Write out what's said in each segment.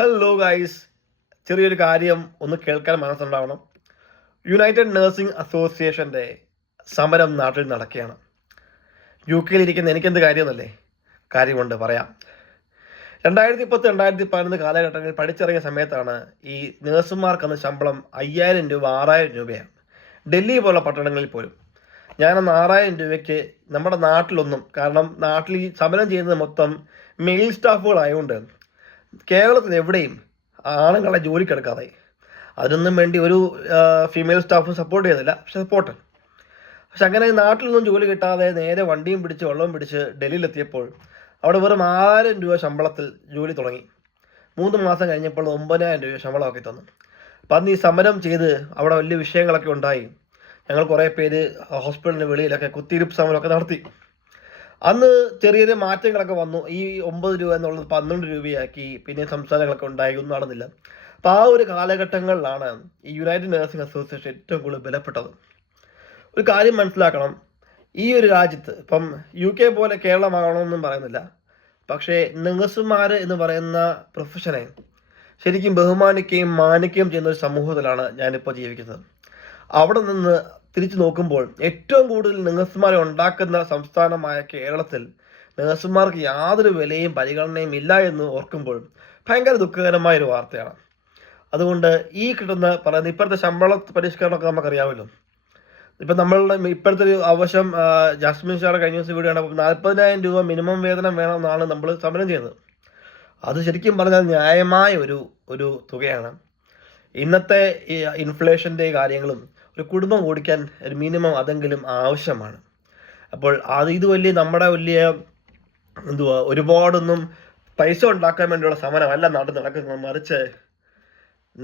Hello guys, ചെറിയൊരു കാര്യം ഒന്ന് കേൾക്കാൻ മനസ്സുണ്ടാവണം. യുണൈറ്റഡ് നഴ്സിംഗ് അസോസിയേഷൻ്റെ സമരം നാട്ടിൽ നടക്കുകയാണ്. UK-യിലിരിക്കുന്ന എനിക്കെന്ത് കാര്യമെന്നല്ലേ? കാര്യമുണ്ട്, പറയാം. 2010, 2011 കാലഘട്ടങ്ങളിൽ പഠിച്ചിറങ്ങിയ സമയത്താണ് ഈ നഴ്സുമാർക്കന്ന് ശമ്പളം 5000 രൂപ, 6000 രൂപയാണ്. ഡൽഹി പോലുള്ള പട്ടണങ്ങളിൽ പോലും. ഞാനന്ന് 6000 രൂപയ്ക്ക് നമ്മുടെ നാട്ടിലൊന്നും, കാരണം നാട്ടിൽ ഈ സമരം ചെയ്യുന്നത് മൊത്തം മെയിൽ സ്റ്റാഫുകളായതുകൊണ്ട് കേരളത്തിൽ എവിടെയും ആണുങ്ങളെ ജോലിക്കെടുക്കാതെ, അതിനൊന്നും വേണ്ടി ഒരു ഫീമെയിൽ സ്റ്റാഫും സപ്പോർട്ട് ചെയ്യുന്നില്ല. പക്ഷെ അങ്ങനെ നാട്ടിലൊന്നും ജോലി കിട്ടാതെ നേരെ വണ്ടിയും പിടിച്ച് വെള്ളവും പിടിച്ച് ഡൽഹിയിലെത്തിയപ്പോൾ അവിടെ വെറും 6000 രൂപ ശമ്പളത്തിൽ ജോലി തുടങ്ങി. 3 മാസം കഴിഞ്ഞപ്പോൾ 9000 രൂപ ശമ്പളമാക്കി തന്നു. അപ്പം അന്ന് ഈ സമരം ചെയ്ത് അവിടെ വലിയ വിഷയങ്ങളൊക്കെ ഉണ്ടായി. ഞങ്ങൾ കുറേ പേര് ഹോസ്പിറ്റലിന് വെളിയിലൊക്കെ കുത്തിയിരിപ്പ് സമരമൊക്കെ നടത്തി. അന്ന് ചെറിയ ചെറിയ മാറ്റങ്ങളൊക്കെ വന്നു. ഈ 9 രൂപ എന്നുള്ളത് 12 രൂപയാക്കി. പിന്നെ സംസ്ഥാനങ്ങളൊക്കെ ഉണ്ടായി, ഒന്നും നടന്നില്ല. അപ്പോൾ ആ ഒരു കാലഘട്ടങ്ങളിലാണ് ഈ യുണൈറ്റഡ് നഴ്സിംഗ് അസോസിയേഷൻ ഏറ്റവും കൂടുതൽ ബലപ്പെട്ടത്. ഒരു കാര്യം മനസ്സിലാക്കണം, ഈ ഒരു രാജ്യത്ത് ഇപ്പം UK പോലെ കേരളമാകണമെന്നും പറയുന്നില്ല, പക്ഷേ നഴ്സുമാർ എന്ന് പറയുന്ന പ്രൊഫഷനെ ശരിക്കും ബഹുമാനിക്കുകയും മാനിക്കുകയും ചെയ്യുന്ന ഒരു സമൂഹത്തിലാണ് ഞാനിപ്പോൾ ജീവിക്കുന്നത്. അവിടെ നിന്ന് തിരിച്ചു നോക്കുമ്പോൾ ഏറ്റവും കൂടുതൽ നഴ്സുമാരെ ഉണ്ടാക്കുന്ന സംസ്ഥാനമായ കേരളത്തിൽ നഴ്സുമാർക്ക് യാതൊരു വിലയും പരിഗണനയും ഇല്ല എന്ന് ഓർക്കുമ്പോൾ ഭയങ്കര ദുഃഖകരമായൊരു വാർത്തയാണ്. അതുകൊണ്ട് ഈ പറയുന്ന ഇപ്പോഴത്തെ ശമ്പള പരിഷ്കരണമൊക്കെ നമുക്കറിയാമല്ലോ. ഇപ്പം നമ്മളുടെ ഇപ്പോഴത്തെ ഒരു ആവശ്യം, ജാസ്മിൻ ഷാർ കഴിഞ്ഞ ദിവസം വീഡിയോ കണ്ടപ്പോൾ 40,000 രൂപ മിനിമം വേതനം വേണമെന്നാണ് നമ്മൾ സമരം ചെയ്യുന്നത്. അത് ശരിക്കും പറഞ്ഞാൽ ന്യായമായ ഒരു തുകയാണ്. ഇന്നത്തെ ഈ ഇൻഫ്ലേഷൻ്റെ കാര്യങ്ങളും ഒരു കുടുംബം ഓടിക്കാൻ ഒരു മിനിമം അതെങ്കിലും ആവശ്യമാണ്. അപ്പോൾ ഇത് നമ്മുടെ വലിയ ഒരുപാടൊന്നും പൈസ ഉണ്ടാക്കാൻ വേണ്ടിയുള്ള സമരമല്ല നാട്ടിൽ നടക്കുന്നത്, മറിച്ച്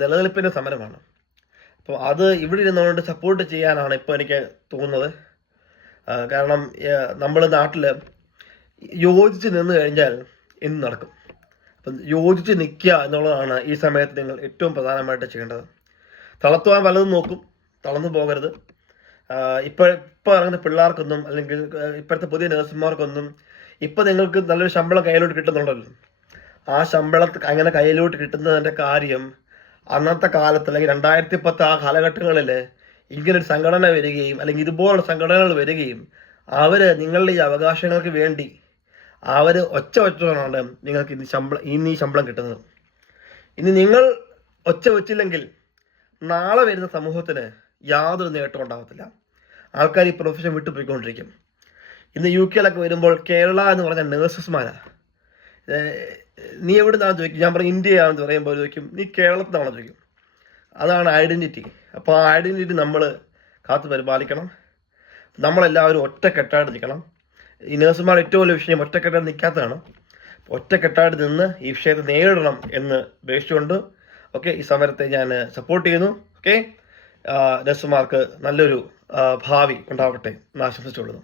നിലനിൽപ്പിൻ്റെ സമരമാണ്. അപ്പോൾ അത് ഇവിടെ ഇരുന്നുകൊണ്ട് സപ്പോർട്ട് ചെയ്യാനാണ് ഇപ്പോൾ എനിക്ക് തോന്നുന്നത്. കാരണം നമ്മൾ നാട്ടിൽ യോജിച്ച് നിന്ന് കഴിഞ്ഞാൽ എന്ത് നടക്കും. അപ്പം യോജിച്ച് നിൽക്കുക എന്നുള്ളതാണ് ഈ സമയത്ത് നിങ്ങൾ ഏറ്റവും പ്രധാനമായിട്ട് ചെയ്യേണ്ടത്. തളർത്തുവാൻ പലതും നോക്കും, തളർന്നു പോകരുത്. ഇപ്പോൾ ഇറങ്ങുന്ന പിള്ളേർക്കൊന്നും, അല്ലെങ്കിൽ ഇപ്പോഴത്തെ പുതിയ നഴ്സുമാർക്കൊന്നും ഇപ്പം നിങ്ങൾക്ക് നല്ലൊരു ശമ്പളം കയ്യിലോട്ട് കിട്ടുന്നുണ്ടല്ലോ. ആ ശമ്പളം അങ്ങനെ കയ്യിലോട്ട് കിട്ടുന്നതിൻ്റെ കാര്യം അന്നത്തെ കാലത്ത്, അല്ലെങ്കിൽ 2010 ആ കാലഘട്ടങ്ങളിൽ ഇങ്ങനൊരു സംഘടന വരികയും അല്ലെങ്കിൽ ഇതുപോലുള്ള സംഘടനകൾ വരികയും അവർ നിങ്ങളുടെ ഈ അവകാശങ്ങൾക്ക് വേണ്ടി അവർ ഒച്ച വെച്ചതാണ് നിങ്ങൾക്ക് ഇന്ന് ഈ ശമ്പളം കിട്ടുന്നത്. ഇനി നിങ്ങൾ ഒച്ച വെച്ചില്ലെങ്കിൽ നാളെ വരുന്ന സമൂഹത്തിന് യാതൊരു നേട്ടം ഉണ്ടാകത്തില്ല. ആൾക്കാർ ഈ പ്രൊഫഷൻ വിട്ടുപോയിക്കൊണ്ടിരിക്കും. ഇന്ന് UK-യിലൊക്കെ വരുമ്പോൾ കേരള എന്ന് പറഞ്ഞ നേഴ്സസ്മാരാണ്. നീ എവിടെ നിന്നാണ് ചോദിക്കും, ഞാൻ പറയും ഇന്ത്യയാണെന്ന് പറയുമ്പോൾ ചോദിക്കും നീ കേരളത്തിൽ നിന്നാണോ ചോദിക്കും. അതാണ് ഐഡൻറ്റിറ്റി. അപ്പോൾ ആ ഐഡൻറ്റിറ്റി നമ്മൾ കാത്തു പരിപാലിക്കണം. നമ്മളെല്ലാവരും ഒറ്റക്കെട്ടായിട്ട് നിൽക്കണം. ഈ നേഴ്സുമാർ ഏറ്റവും വലിയ വിഷയം ഒറ്റക്കെട്ടായിട്ട് നിൽക്കാത്തതാണ്. ഒറ്റക്കെട്ടായിട്ട് നിന്ന് ഈ വിഷയത്തെ നേരിടണം എന്ന് ഉപേക്ഷിച്ചുകൊണ്ട് ഈ സമരത്തെ ഞാൻ സപ്പോർട്ട് ചെയ്യുന്നു. നഴ്സുമാർക്ക് നല്ലൊരു ഭാവി ഉണ്ടാവട്ടെ എന്ന് ആശംസിച്ചുകൊള്ളുന്നു.